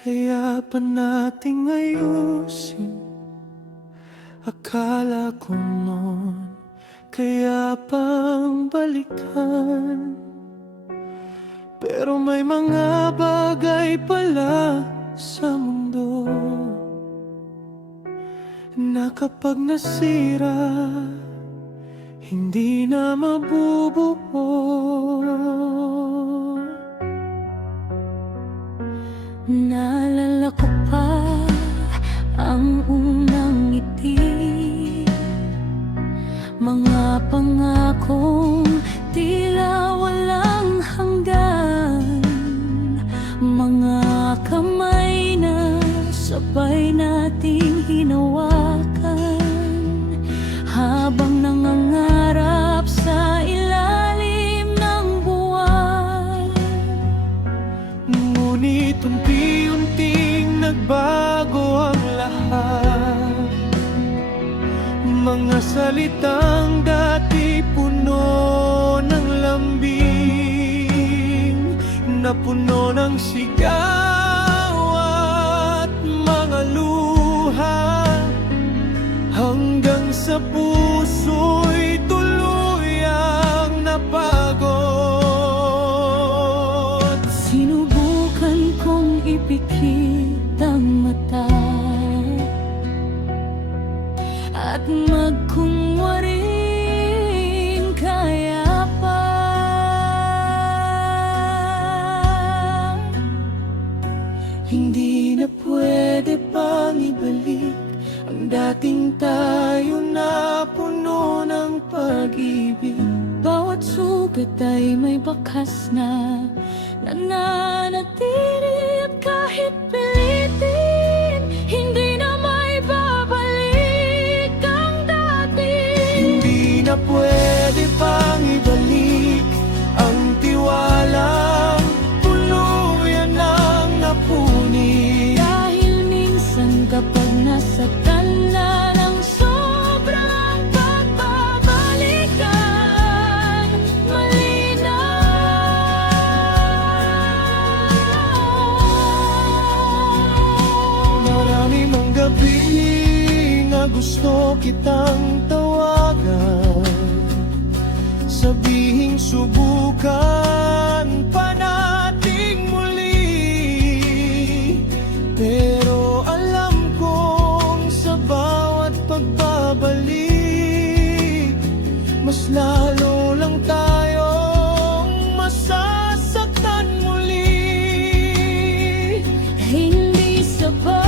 Kaya pa nating ayusin. Akala ko noon kaya pang balikan. Pero may mga bagay pala sa mundo na kapag nasira, hindi na mabubuo. Naalala ko pa ang unang ngiti, mga pangakong tila walang hanggan, mga kamay na sabay nating hinawakan habang nangangarap sa ilalim ng buwan. Ngunit unti-unting nagbago ang lahat. Mga salitang dati puno ng lambing, na puno ng sigaw at mga luha, hanggang sa puso'y tuluyang napagod. Sinubukan kong ipikit ang mata at magkunwaring kaya pa. Hindi na pwede pang ibalik ang dating tayo na puno ng pag-ibig. Bawat sugat ay may bakas na nananatili, at kahit pilitin, hindi na may babalik ang dati. Hindi na pwede pang ibalik ang tiwalang tuluyan ng napuni. Dahil minsan kapag nasaktan na ng sobrang pagbabalikan, Marami mang gabi na gusto kitang tawagan, sabihing subukan pa nating muli. Pero alam kong sa bawat pagbabalik, mas lalo lang tayong masasaktan muli. hindi sapat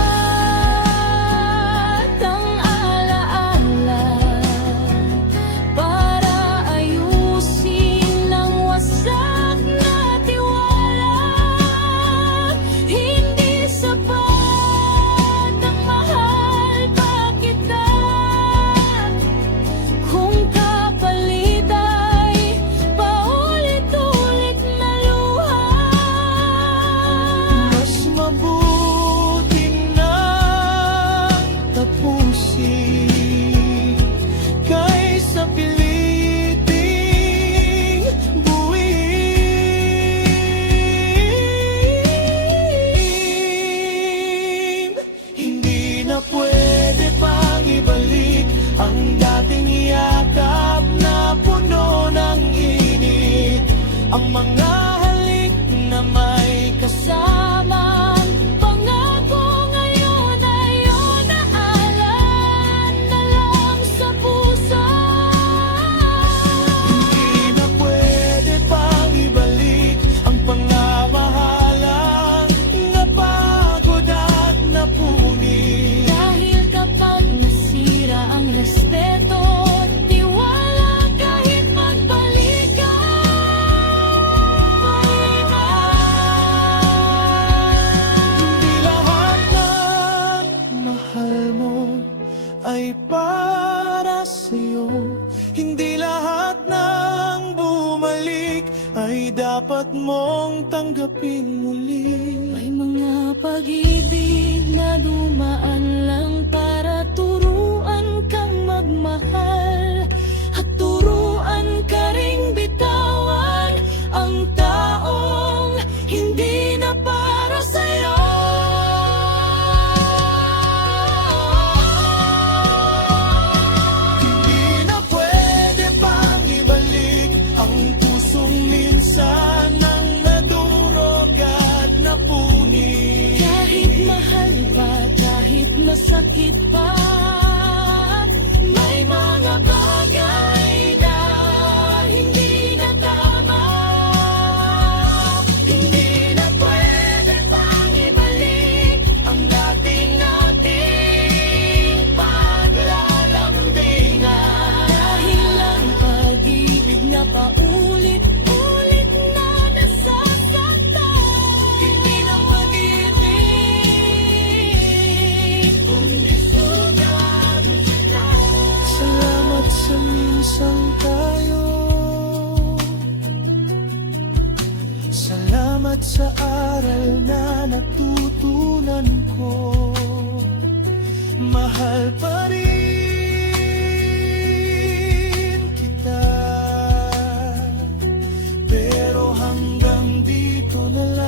ang alaala para ayusin ang wasak na tiwala. Hindi sapat ang mahal pa kita kung kapalit ay paulit-ulit na luha. Mas mabuti nang tapusin kaysa piliting buuin. Hindi na pwede pang ibalik ang dating yakap na puno ng init, ang mga halik na may Kasamang pangako ngayon ay naalan na lang sa puso. Hindi na pwede pang ibalik ang pangmamahalang napagod at napuni. Dahil kapag nasira ang respeto, tiwala kahit magbalikan. Hindi lahat ng mahal mo ay para sa'yo. Hindi lahat ng bumalik ay dapat mong tanggapin muli. May mga pag-ibig na dumaan lang para turuan kang magmahal, at turuan ka ring bitawan ang taong hindi na para sa'yo. sakit pa. May mga bagay na hindi na tama. Hindi na pwede pang ibalik ang dating nating paglalambingan. Dahil ang pag-ibig na paulit-ulit na nasasaktan. Hindi na pag-ibig, kundi sugat. Salamat sa minsang tayo. Salamat sa aral na natutunan ko. Mahal pa rin kita, pero hanggang dito na lang.